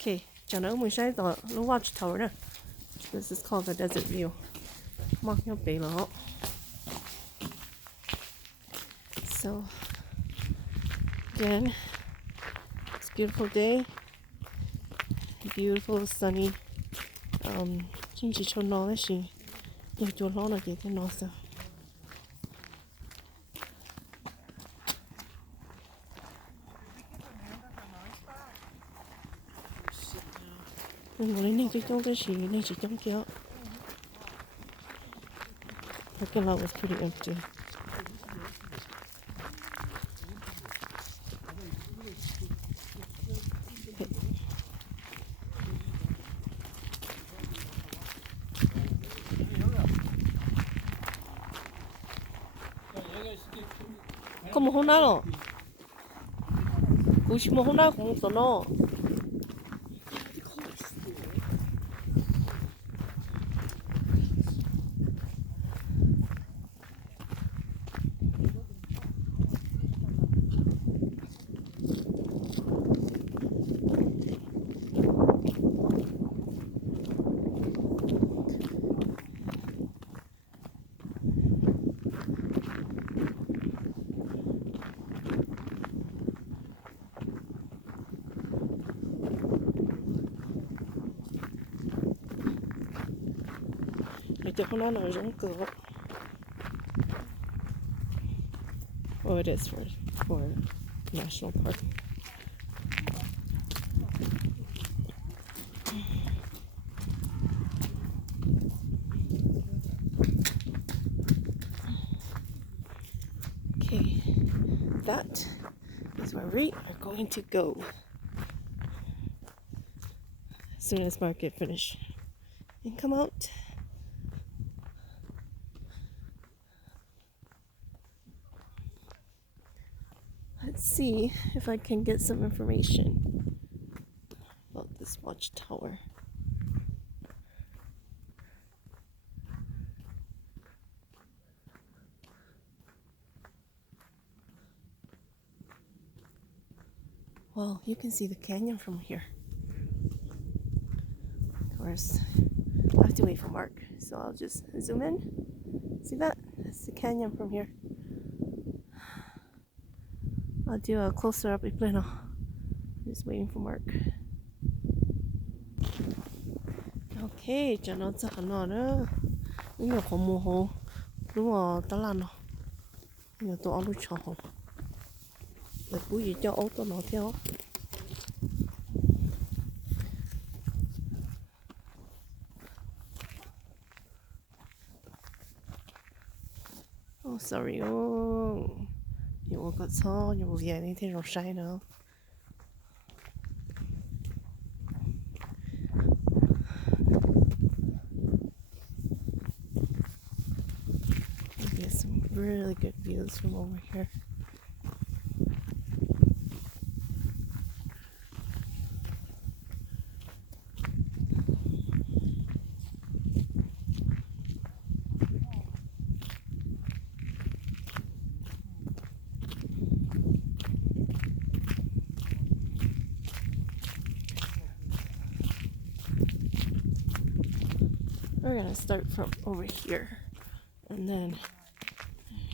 Okay, chào nó mình sẽ tỏ nó watch tower nè. This is called the desert view. Mọc nhau bể lỗ. So, again, it's a beautiful day. Beautiful, sunny. Chính chỉ cho nó là gì? Nhiều chỗ nó là gì thế nó sao? Mình lên cái trong cái gì, lên chỉ trong kia. Parking lot was pretty empty. Có một hôm nào rồi, cũng chỉ một hôm nào cũng có nó. Không nó nổi giống cửa. Oh, it is for national park. Okay, that is where we are going to go as soon as market finish and come out. Let's see if I can get some information about this watchtower. Well, you can see the canyon from here. Of course, I have to wait for Mark, so I'll just zoom in. See that? That's the canyon from here. I'll do a closer up plano. Just waiting for Mark. Okay, cho nó chắc nó nữa. Nhiều không mua hồ, đúng rồi, tao làm nó. Nhiều tôi ăn cho hồ. Để bữa gì cho ô tô nó theo. Oh, sorry. Oh, nhiều có sao, nhiều về này thì rồi sai nữa. Get some really good views from over here. We're gonna start from over here, and then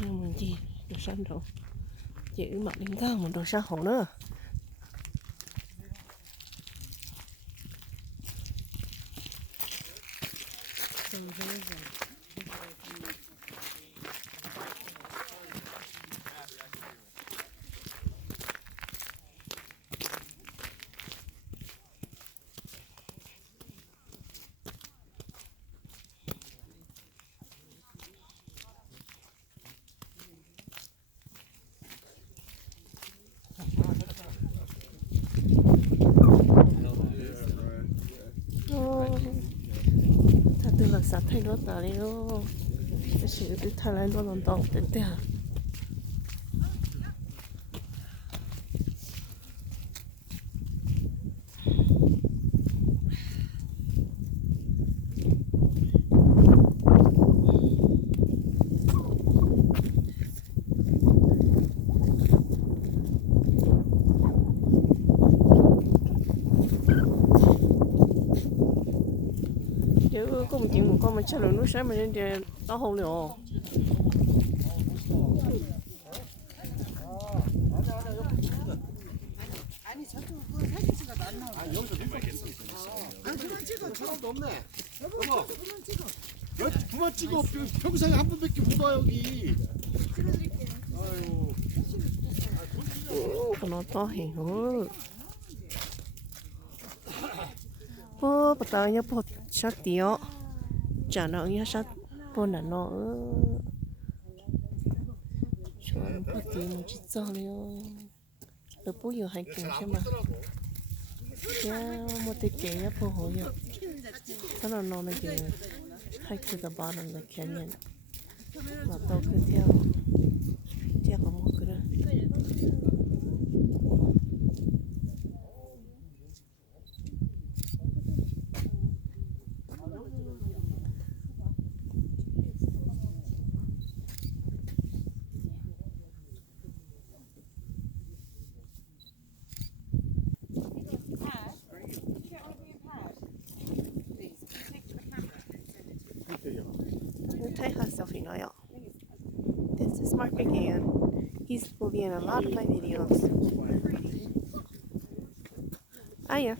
mình đi được sân đầu, chỉ mà đến cao một đồ sa hồ nữa. Từ là sát thay đó tới luôn, cái sự từ thay lại luôn tàu đến đây. cũng chỉ một con mà chắc là nó sẽ mà lên trên tao không được. 아니 저쪽 그 사진 찍어도 안 나와. 아 여기서 못 받겠어. 아 그만 찍어. 사람도 없네. 여보 그만 찍어. 여기 그만 찍어. 평생에 한 번밖에 못 와 여기. 찍어드릴게. 아유. Nó to hình hơn. Bố bắt đầu nhớ bố sát tiếu. Chả nó nhớ sát bố là nó. Cho nó bố tí một chút cho liêu. Được bố nhiều hành trình chứ mà. Yeah, một tí kế nhớ bố hối nhớ. Sao nó nó kì hike to the bottom of the canyon. Mà tao cứ theo. Theo có một cái đó. Take herself in oil. This is Mark again. He's will be in a lot of my videos. Ah, yeah.